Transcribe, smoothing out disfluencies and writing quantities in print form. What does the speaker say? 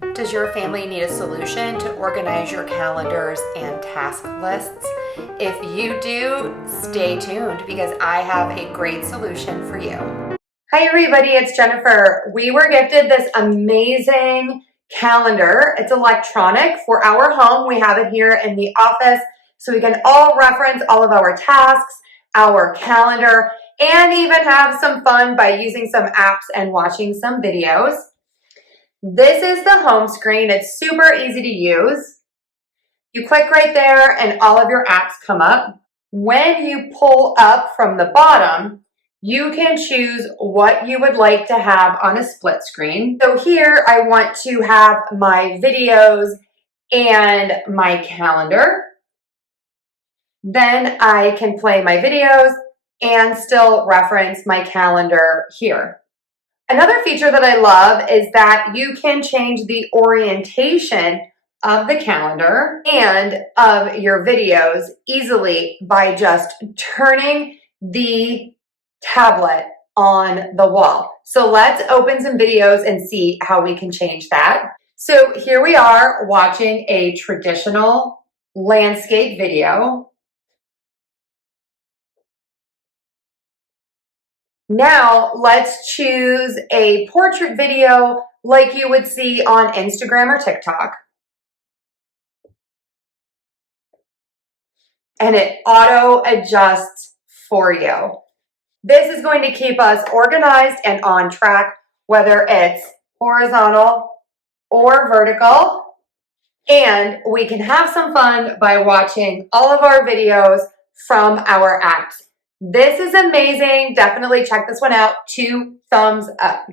Does your family need a solution to organize your calendars and task lists? If you do, stay tuned because I have a great solution for you. Hi everybody, it's Jennifer. We were gifted this amazing calendar. It's electronic for our home. We have it here in the office so we can all reference all of our tasks, our calendar, and even have some fun by using some apps and watching some videos. This is the home screen. It's super easy to use. You click right there and all of your apps come up. When you pull up from the bottom, you can choose what you would like to have on a split screen. So here I want to have my videos and my calendar. Then I can play my videos and still reference my calendar here. Another feature that I love is that you can change the orientation of the calendar and of your videos easily by just turning the tablet on the wall. So let's open some videos and see how we can change that. So here we are watching a traditional landscape video. Now let's choose a portrait video like you would see on Instagram or TikTok. And it auto adjusts for you. This is going to keep us organized and on track, whether it's horizontal or vertical. And we can have some fun by watching all of our videos from our apps. This is amazing. Definitely check this one out. 2 thumbs up.